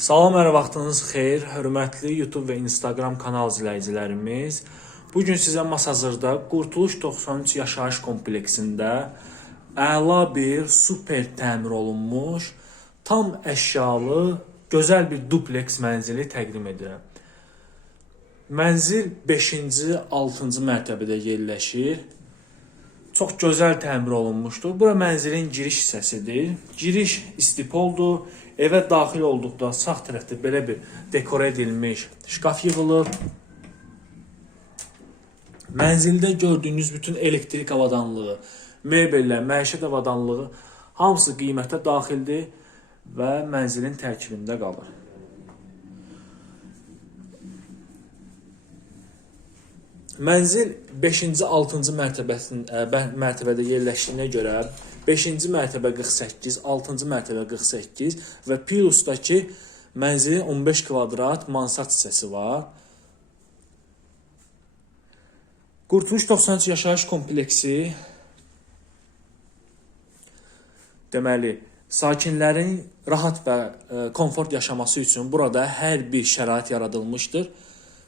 Salam, hər vaxtınız xeyir, hörmətli YouTube və Instagram kanal izləyicilərimiz. Bu gün sizə Masazırda Qurtuluş 93 yaşayış kompleksində əla bir super təmir olunmuş, tam əşyalı, gözəl bir dupleks mənzili təqdim edirəm. Mənzil 5-ci, 6-cı mərtəbədə yerləşir. Çox gözəl təmir olunmuşdur. Bura mənzilin giriş hissəsidir. Giriş istipoldur. Evə daxil olduqda sağ tərəfdə belə bir dekor edilmiş şkaf yığılıb. Mənzildə gördüyünüz bütün elektrik avadanlığı, mebellər, məişət avadanlığı hamısı qiymətə daxildir və mənzilin tərkibində qalır. Mənzil 5-ci, 6-cı mərtəbəsində bə- mərtəbədə yerləşdiyinə görə 5-ci mərtəbə 48, 6-cı mərtəbə 48 və Pilusdakı mənzilin 15 kvadrat mansard hissəsi var. Qurtuluş 93 yaşayış kompleksi deməli sakinlərin rahat və e, komfort yaşaması üçün burada hər bir şərait yaradılmışdır.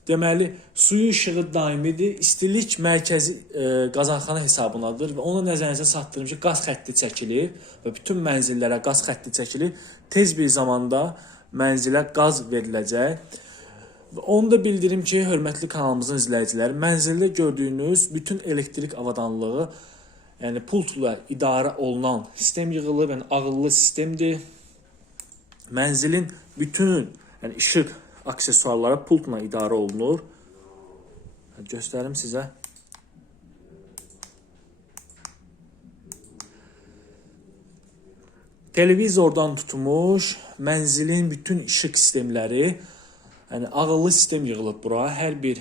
Deməli, suyu işığı daimidir, istilik mərkəzi e, qazanxana hesabınadır və onu nəzərinizə çatdırım ki, qaz xətti çəkilir və bütün mənzillərə qaz xətti çəkilir. Tez bir zamanda mənzilə qaz veriləcək. Və onu da bildirim ki, hörmətli kanalımızın izləyiciləri, mənzildə gördüyünüz bütün elektrik avadanlığı, yəni pultla idarə olunan sistem yığılıb, yəni ağıllı sistemdir. Mənzilin bütün yəni işıq aksesuarları pultla idarə olunur. Göstərim sizə. Televizordan tutmuş, mənzilin bütün işıq sistemləri, yəni ağıllı sistem yığılıb bura. Hər bir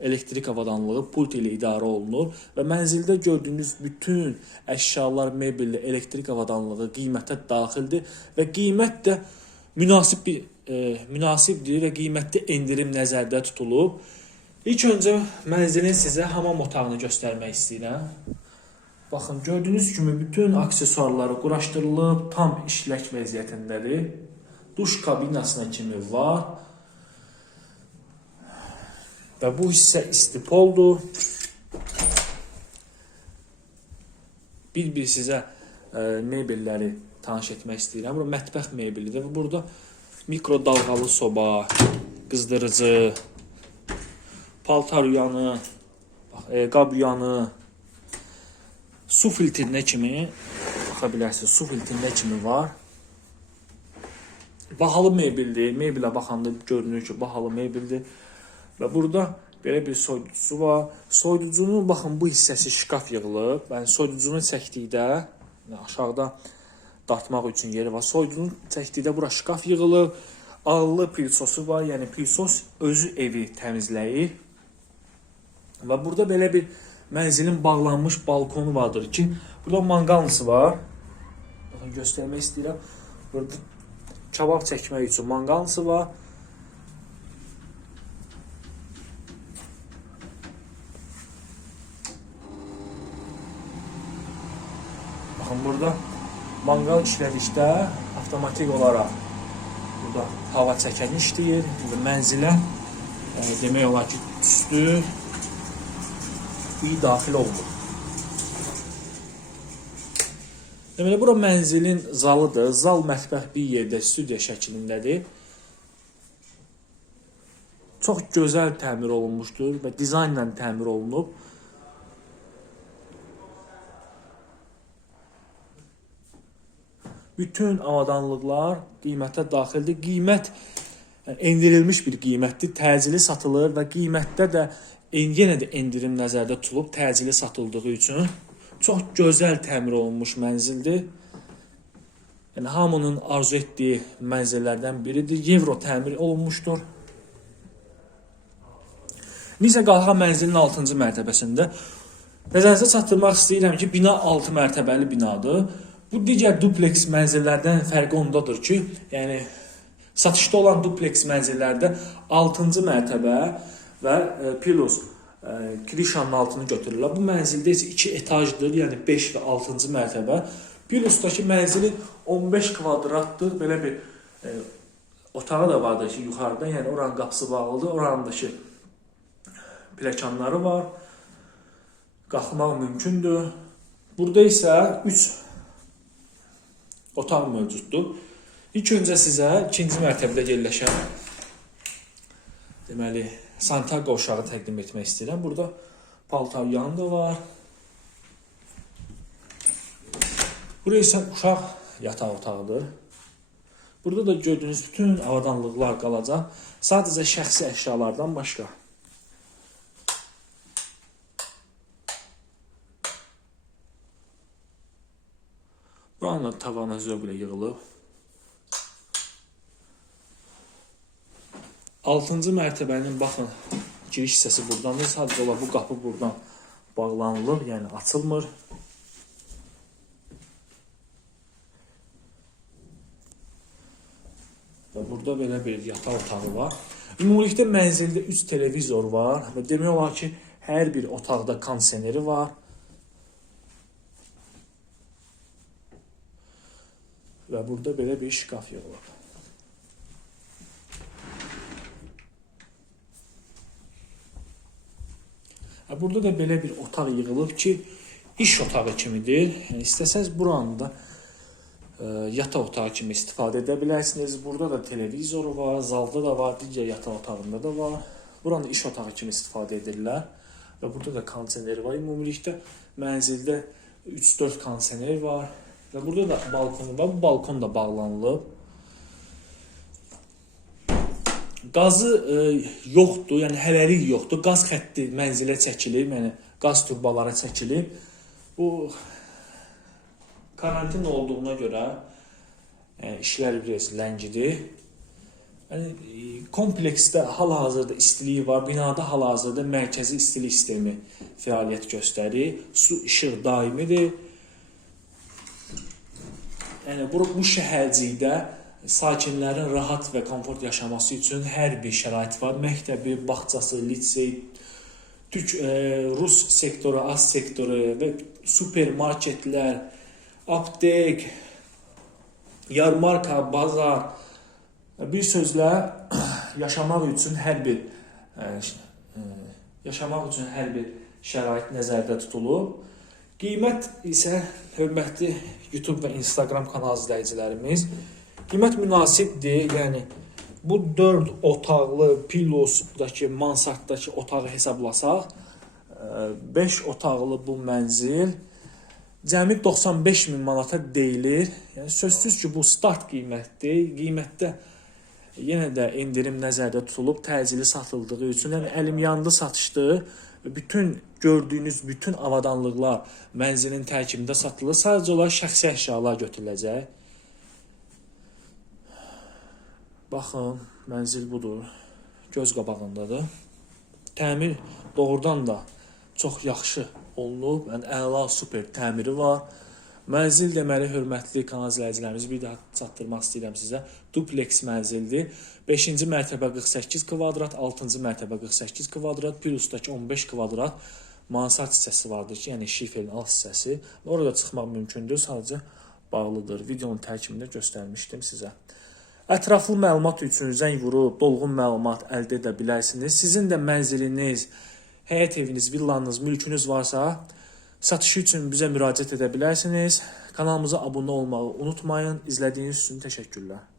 elektrik avadanlığı pult ilə idarə olunur və mənzildə gördüyünüz bütün əşyalar, mebelli, elektrik avadanlığı qiymətə daxildir və qiymət də münasib bir e, münasibdir və qiymətdə endirim nəzərdə tutulub. İlk öncə mənzilin sizə hamam otağını göstərmək istəyirəm. Baxın, gördüyünüz kimi bütün aksesuarları quraşdırılıb, tam işlək vəziyyətindədir. Duş kabinasına kimi var. Və bu hissə istipoldur. Bir-bir sizə e, mebelləri tanış etmək istəyirəm. Bura mətbəx mebelidir və burada mikro dalğalı soba, qızdırıcı, paltar yuyanı, e, qab yuyanı, su filtrinə kimi baxa bilərsiniz. Su filtrinə kimi var. Bahalı mebeldir. Mebelə baxanda görünür ki, bahalı mebeldir. Və burada belə bir soyuducusu var. Soyuducunun baxın bu hissəsi şkaf yığılıb. Yəni soyuducunu çəkdikdə aşağıda dartmaq üçün yeri var. Soyuducunu çəkdikdə bura şkaf yığılıb. Ağıllı pilsosu var. Yəni pilsos özü evi təmizləyir. Və burada belə bir mənzilin bağlanmış balkonu vardır ki, burada manqalınsı var. Göstərmək istəyirəm. Burada kabab çəkmək üçün manqalınsı var. Baxın burada manqal işlədikdə avtomatik olaraq burada hava çəkəni işləyir və mənzilə e, demək olar ki, üstü iyi daxil oldu. Deməli, bura mənzilin zalıdır. Zal mətbəx bir yerdə studiya şəklindədir. Çox gözəl təmir olunmuşdur və dizaynla təmir olunub. Bütün avadanlıqlar qiymətə daxildir. Qiymət endirilmiş bir qiymətdir. Təcili satılır və qiymətdə də en, yenə də endirim nəzərdə tutulub təcili satıldığı üçün çox gözəl təmir olunmuş mənzildir. Yəni hamının arzu etdiyi mənzillərdən biridir. Euro təmir olunmuşdur. Nisə qalxa mənzilin 6-cı mərtəbəsində nəzərinizə çatdırmaq istəyirəm ki, bina 6 mərtəbəli binadır. Bu digər dupleks mənzillərdən fərqi ondadır ki, yəni satışda olan dupleks mənzillərdə 6-cı mərtəbə və e, plus e, krişanın altını götürürlər. Bu mənzildə isə 2 etajdır, yəni 5 və 6-cı mərtəbə. Plusdakı mənzilin 15 kvadratdır, belə bir e, otağı da vardı ki yuxarıda, yəni oranın qapısı bağlıdır. Oranın da ki pilləkənləri var. Qalxmaq mümkündür. Burada isə 3 otaq mövcuddur. İlk öncə sizə ikinci mərtəbədə yerləşən deməli Santiago uşağı təqdim etmək istəyirəm. Burada paltaryan da var. Burası isə uşaq yataq otağıdır. Burada da gördüyünüz bütün avadanlıqlar qalacaq. Sadəcə şəxsi əşyalardan başqa. Buranın tavanı zövqlə yığılıb. 6-cı mərtəbənin baxın giriş hissəsi burdandır. Sadəcə olaraq bu qapı burdan bağlanılır, yəni açılmır. Və burada belə bir yataq otağı var. Ümumilikdə mənzildə 3 televizor var və demək olar ki, hər bir otaqda kondisioneri var. Və burada belə bir şkaf yığılıb. Ha, Burada da belə bir otaq yığılıb ki, iş otağı kimidir. Yəni istəsəz buranı da e, yataq otağı kimi istifadə edə bilərsiniz. Burada da televizor var, zalda da var, digər yataq otağında da var. Buranı iş otağı kimi istifadə edirlər. Və burada da kondisioner var. Ümumilikdə mənzildə 3-4 kondisioner var. Və burada da balkonu var. Bu balkon da bağlanılıb. Qazı e, yoxdur, yəni hələlik yoxdur. Qaz xətti mənzilə çəkilib, yəni qaz turbaları çəkilib. Bu karantin olduğuna görə e, işlər biraz ləngidir. Yəni kompleksdə hal-hazırda istiliyi var. Binada hal-hazırda mərkəzi istilik sistemi fəaliyyət göstərir. Su, işıq daimidir. Yəni bu, bu şəhərcikdə sakinlərin rahat və komfort yaşaması üçün hər bir şərait var. Məktəbi, bağçası, lisey, türk e, rus sektoru, az sektoru və supermarketlər, aptek, yarmarka, bazar bir sözlə yaşamaq üçün hər bir e, e, yaşamaq üçün hər bir şərait nəzərdə tutulub. Qiymət isə hörmətli YouTube və Instagram kanal izləyicilərimiz qiymət münasibdir. Yəni bu 4 otaqlı Pilosdakı mansarddakı otağı hesablasaq, 5 otaqlı bu mənzil cəmi 95 min manata deyilir. Yəni sözsüz ki, bu start qiymətdir. Qiymətdə yenə də endirim nəzərdə tutulub, təcili satıldığı üçün, yəni əlim yandı satışdır. Bütün gördüyünüz bütün avadanlıqlar mənzilin tərkibində satılır. Sadəcə olaraq şəxsi əşyalar götürüləcək. Baxın, mənzil budur. Göz qabağındadır. Təmir doğrudan da çox yaxşı olunub. Yəni əla super təmiri var. Mənzil deməli hörmətli kanal izləyicilərimiz bir daha çatdırmaq istəyirəm sizə. Duplex mənzildir. 5-ci mərtəbə 48 kvadrat, 6-cı mərtəbə 48 kvadrat, plusdakı 15 kvadrat mansard hissəsi vardır ki, yəni şifelin alt hissəsi. Orada çıxmaq mümkündür, sadəcə bağlıdır. Videonun tərkibində göstərmişdim sizə. Ətraflı məlumat üçün zəng vurub dolğun məlumat əldə edə bilərsiniz. Sizin də mənziliniz, həyət eviniz, villanız, mülkünüz varsa, satışı üçün bizə müraciət edə bilərsiniz. Kanalımıza abunə olmağı unutmayın. İzlədiyiniz üçün təşəkkürlər.